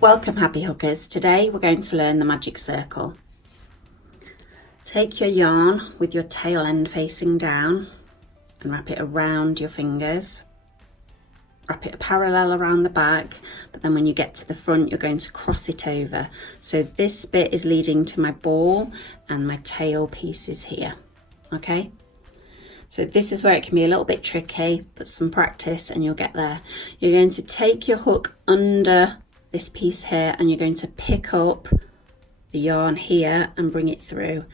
Welcome happy hookers. Today we're going to learn the magic circle. Take your yarn with your tail end facing down and wrap it around your fingers. Wrap it parallel around the back, but then when you get to the front you're going to cross it over. So this bit is leading to my ball and my tail piece is here. Okay? So this is where it can be a little bit tricky, but some practice and you'll get there. You're going to take your hook under this piece here and you're going to pick up the yarn here and bring it through,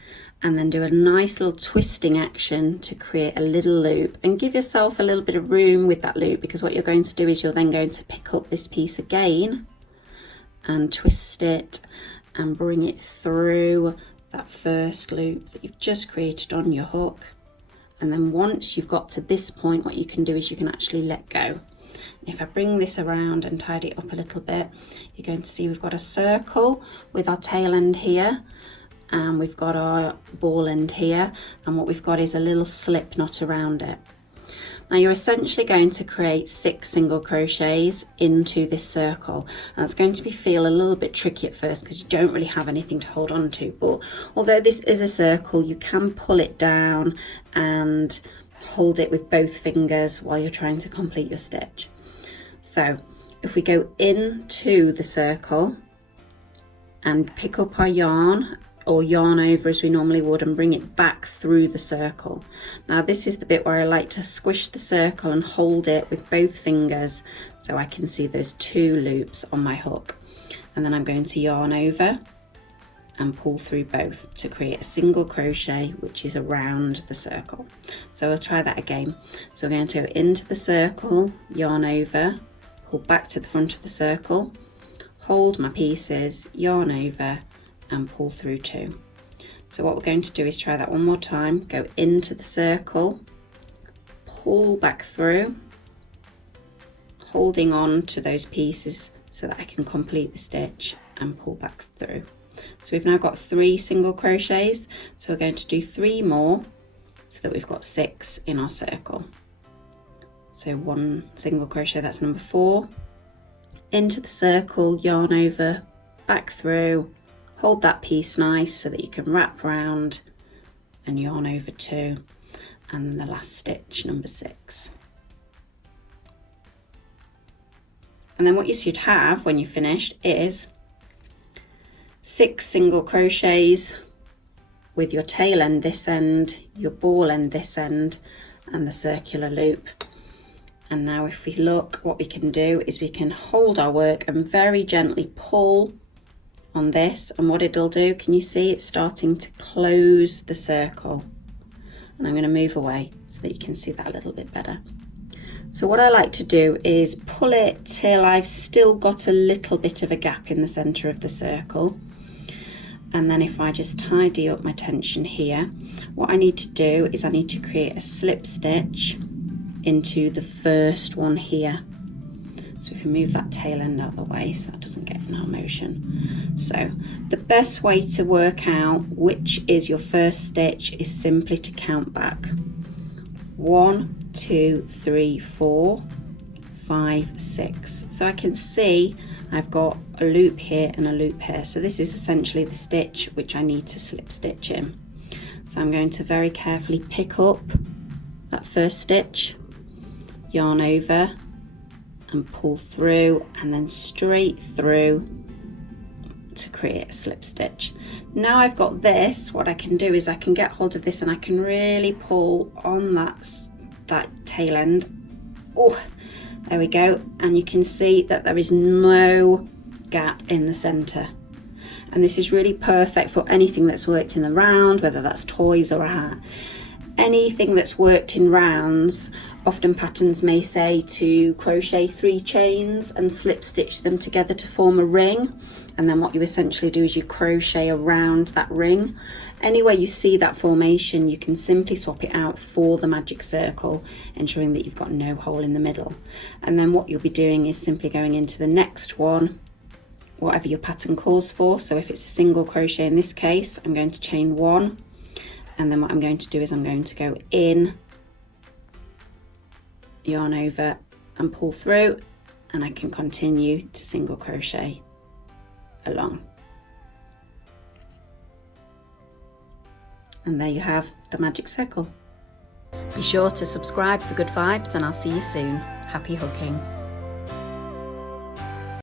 and then do a nice little twisting action to create a little loop, and give yourself a little bit of room with that loop, because what you're going to do is you're then going to pick up this piece again and twist it and bring it through that first loop that you've just created on your hook. And then once you've got to this point, what you can do is you can actually let go. If I bring this around and tidy it up a little bit, you're going to see we've got a circle with our tail end here, and we've got our ball end here, and what we've got is a little slip knot around it. Now you're essentially going to create 6 single crochets into this circle, and it's going to feel a little bit tricky at first because you don't really have anything to hold on to, but although this is a circle, you can pull it down and hold it with both fingers while you're trying to complete your stitch. So if we go into the circle and pick up our yarn, or yarn over as we normally would, and bring it back through the circle. Now this is the bit where I like to squish the circle and hold it with both fingers so I can see those 2 loops on my hook. And then I'm going to yarn over and pull through both to create a single crochet which is around the circle. So I'll try that again. So we're going to go into the circle, yarn over, pull back to the front of the circle, hold my pieces, yarn over and pull through 2. So what we're going to do is try that one more time. Go into the circle, pull back through, holding on to those pieces so that I can complete the stitch, and pull back through. So we've now got 3 single crochets, so we're going to do 3 more so that we've got 6 in our circle. So 1 single crochet, that's number 4, into the circle, yarn over, back through, hold that piece nice so that you can wrap round and yarn over 2, and then the last stitch, number 6. And then what you should have when you're finished is 6 single crochets with your tail end this end, your ball end this end, and the circular loop. And now if we look, what we can do is we can hold our work and very gently pull on this, and what it'll do, can you see it's starting to close the circle? And I'm going to move away so that you can see that a little bit better. So what I like to do is pull it till I've still got a little bit of a gap in the center of the circle. And then if I just tidy up my tension here, what I need to do is I need to create a slip stitch into the first one here. So if you move that tail end out of the way so that doesn't get in our motion. So the best way to work out which is your first stitch is simply to count back. 1, 2, 3, 4, 5, 6. So I can see I've got a loop here and a loop here. So this is essentially the stitch which I need to slip stitch in. So I'm going to very carefully pick up that first stitch, yarn over and pull through, and then straight through to create a slip stitch. Now I've got this, what I can do is I can get hold of this and I can really pull on that tail end. Oh, there we go. And you can see that there is no gap in the center. And this is really perfect for anything that's worked in the round, whether that's toys or a hat. Anything that's worked in rounds, often patterns may say to crochet 3 chains and slip stitch them together to form a ring, and then what you essentially do is you crochet around that ring. Anywhere you see that formation, you can simply swap it out for the magic circle, ensuring that you've got no hole in the middle. And then what you'll be doing is simply going into the next one, whatever your pattern calls for. So if it's a single crochet in this case, I'm going to chain 1, and then what I'm going to do is I'm going to go in, yarn over and pull through, and I can continue to single crochet along. And there you have the magic circle. Be sure to subscribe for good vibes, and I'll see you soon. Happy hooking.